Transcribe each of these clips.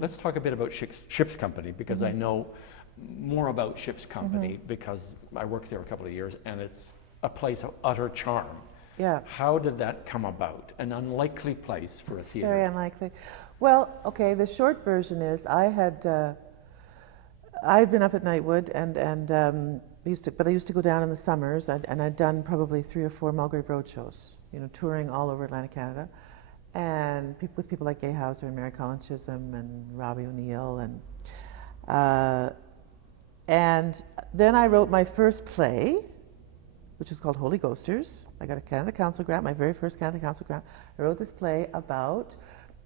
Let's talk a bit about Ship's Company, because I know more about Ship's Company because I worked there a couple of years, and it's a place of utter charm. Yeah. How did that come about? An unlikely place for a theatre. Very unlikely. Well, okay, the short version is I had been up at Nightwood and I used to go down in the summers, and I'd done probably 3 or 4 Mulgrave Road shows, touring all over Atlantic Canada, and with people like Gay Hauser and Mary Collins Chisholm and Robbie O'Neill, and then I wrote my first play, which was called Holy Ghosters. I got a Canada Council grant, my very first Canada Council grant. I wrote this play about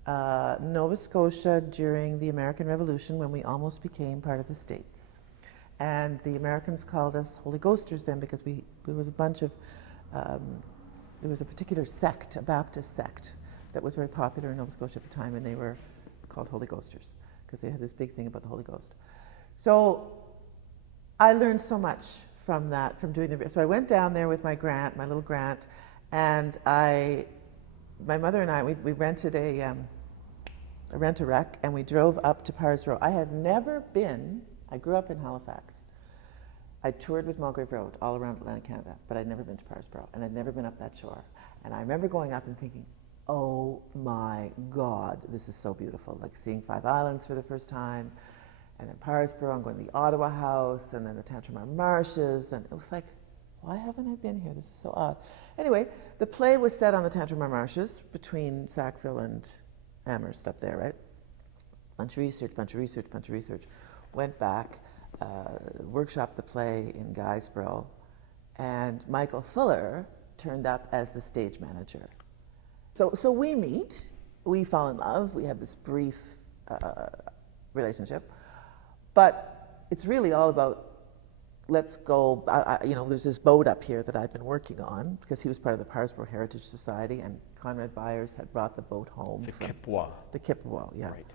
Nova Scotia during the American Revolution, when we almost became part of the States. And the Americans called us Holy Ghosters then, because there was a bunch of, there was a particular sect, a Baptist sect, that was very popular in Nova Scotia at the time, and they were called Holy Ghosters, because they had this big thing about the Holy Ghost. So I learned so much from that, from doing so I went down there with my grant, my little grant, and my mother and I, we rented a rent-a-wreck, and we drove up to Parsboro. I had never been, I grew up in Halifax. I toured with Mulgrave Road all around Atlantic Canada, but I'd never been to Parsboro, and I'd never been up that shore. And I remember going up and thinking, oh my God, this is so beautiful, like seeing Five Islands for the first time, and then Parsboro, I'm going to the Ottawa House, and then the Tantramar Marshes, and it was like, why haven't I been here? This is so odd. Anyway, the play was set on the Tantramar Marshes between Sackville and Amherst up there, right? Bunch of research. Went back, workshopped the play in Guysborough, and Michael Fuller turned up as the stage manager. So we meet, we fall in love, we have this brief relationship, but it's really all about, let's go, there's this boat up here that I've been working on, because he was part of the Parsboro Heritage Society, and Conrad Byers had brought the boat home. The Kipwa. The Kipwa, yeah. Right.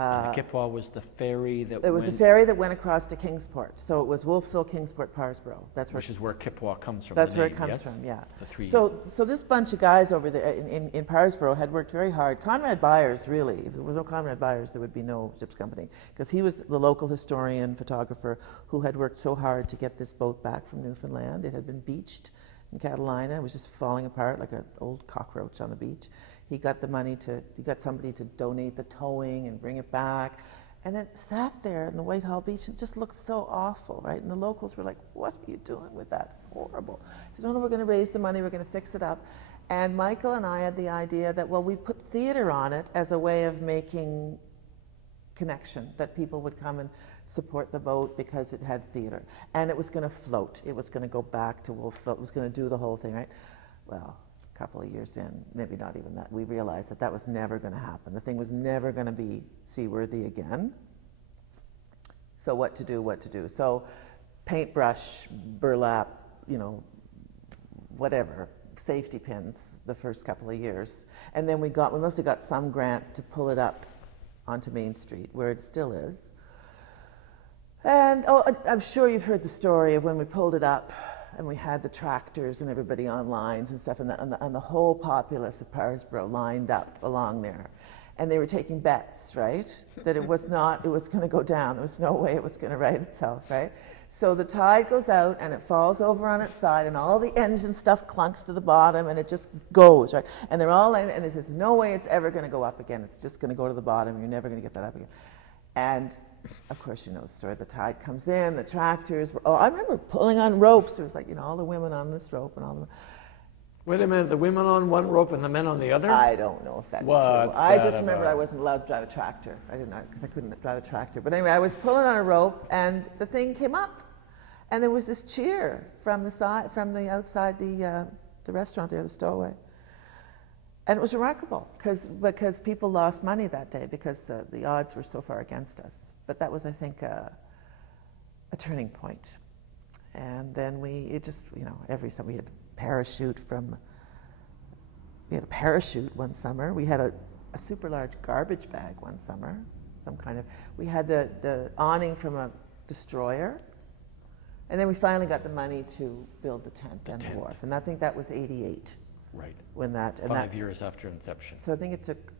And the Kipwa was the ferry that It was the ferry that went across to Kingsport. So it was Wolfville, Kingsport, Parsboro. Which is where Kipwa comes from. That's where it comes from, yeah. The three. So this bunch of guys over there in Parsboro had worked very hard. Conrad Byers, really, if there was no Conrad Byers, there would be no Ship's Company, because he was the local historian, photographer, who had worked so hard to get this boat back from Newfoundland. It had been beached in Catalina. It was just falling apart like an old cockroach on the beach. He got he got somebody to donate the towing and bring it back. And it sat there in the Whitehall Beach and just looked so awful, right? And the locals were like, what are you doing with that? It's horrible. I said, no, we're going to raise the money, we're going to fix it up. And Michael and I had the idea that, well, we'd put theater on it as a way of making connection, that people would come and support the boat because it had theater. And it was going to float. It was going to go back to Wolfville. It was going to do the whole thing, right? Well, couple of years in, maybe not even that, we realized that was never going to happen. The thing was never going to be seaworthy again. So what to do? So paintbrush, burlap, whatever, safety pins the first couple of years. And then we must have got some grant to pull it up onto Main Street, where it still is. And I'm sure you've heard the story of when we pulled it up, and we had the tractors and everybody on lines and stuff, and the whole populace of Parsboro lined up along there. And they were taking bets, right? That it was going to go down. There was no way it was going to right itself, right? So the tide goes out and it falls over on its side, and all the engine stuff clunks to the bottom, and it just goes, right? And they're all in, and there's no way it's ever going to go up again. It's just going to go to the bottom. You're never going to get that up again. And of course, you know the story. The tide comes in, the tractors were, I remember pulling on ropes. There was like, all the women on this rope and all the... Wait a minute, the women on one rope and the men on the other? I don't know if that's true. I just remember I wasn't allowed to drive a tractor. I didn't know, because I couldn't drive a tractor. But anyway, I was pulling on a rope, and the thing came up. And there was this cheer from the outside the restaurant there, the stowaway. And it was remarkable, because people lost money that day, because the odds were so far against us. But that was, I think, a turning point. And then every summer we had we had a parachute one summer. We had a super large garbage bag one summer, we had the awning from a destroyer. And then we finally got the money to build the tent and the wharf. And I think that was 88. Right. When that, 5 years after inception. So I think it took,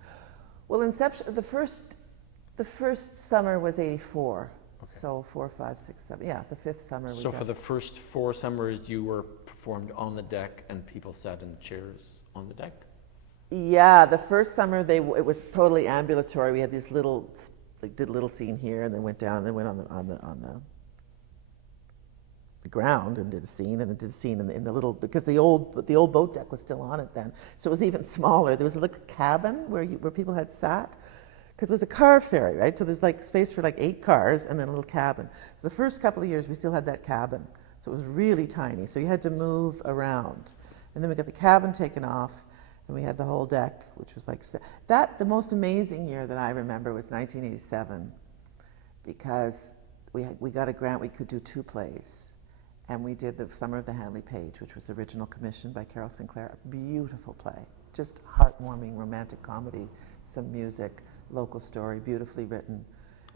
inception, the first The first summer was 84. Okay. So 4, 5, 6, 7. Yeah, the fifth summer. So for the first 4 summers, you were performed on the deck and people sat in chairs on the deck? Yeah, the first summer it was totally ambulatory. We had these little, like, did a little scene here and then went down and then went on the ground and did a scene and then did a scene in the little, because the old boat deck was still on it then, so it was even smaller. There was a little cabin where people had sat, because it was a car ferry, right? So there's like space for like 8 cars and then a little cabin. So the first couple of years we still had that cabin, so it was really tiny. So you had to move around, and then we got the cabin taken off, and we had the whole deck, which was like that. The most amazing year that I remember was 1987, because we got a grant. We could do 2 plays. And we did the Summer of the Handley Page, which was the original commission by Carol Sinclair. A beautiful play, just heartwarming, romantic comedy, some music, local story, beautifully written.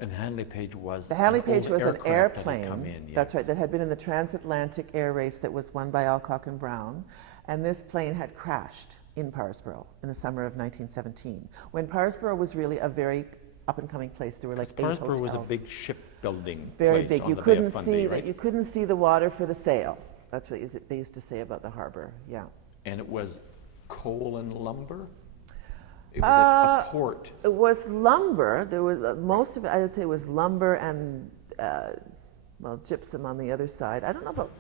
And the Handley Page was The Handley Page was an aircraft airplane. that had come in, yes. That's right. That had been in the transatlantic air race that was won by Alcock and Brown, and this plane had crashed in Parsboro in the summer of 1917, when Parsboro was really a very up-and-coming place. There were like 8 Parsboro hotels. was a big shipbuilding Very place big. on You the Bay couldn't of Fundy, see right? you couldn't see the water for the sail. That's what they used to say about the harbor. Yeah. And it was coal and lumber? It was like a port. It was lumber. There was most of it. I would say was lumber and gypsum on the other side. I don't know about.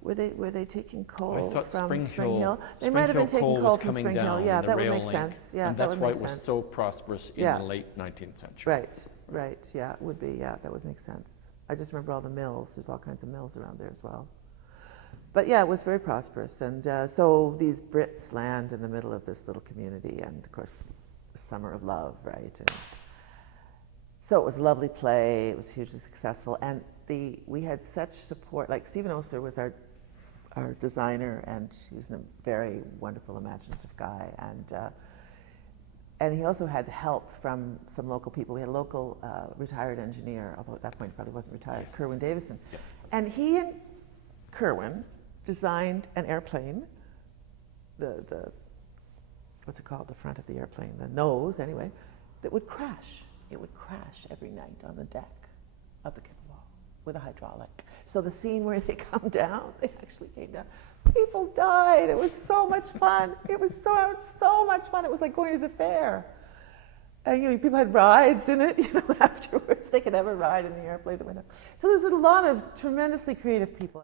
Were they taking coal I thought from Spring Hill. They might have been taking coal from coming Spring Hill. down, Yeah, the that would rail make link, sense. Yeah, and that that's would why make it was sense. so prosperous in Yeah. the late 19th century. Right. Yeah, it would be. Yeah, that would make sense. I just remember all the mills. There's all kinds of mills around there as well. But yeah, it was very prosperous. And so these Brits land in the middle of this little community, and of course, the Summer of Love, right? And so it was a lovely play. It was hugely successful. And we had such support. Like Stephen Oster was our designer, and he's a very wonderful, imaginative guy. And he also had help from some local people. We had a local retired engineer, although at that point he probably wasn't retired, yes. Kerwin Davison. Yep. And he and Kerwin designed an airplane, the what's it called, the front of the airplane, the nose anyway, that would crash. It would crash every night on the deck of the Kippawa with a hydraulic. So the scene where they come down, they actually came down. People died. It was so much fun. It was so much fun. It was like going to the fair. And people had rides in it. Afterwards they could have a ride in the airplane that went up. So there's a lot of tremendously creative people.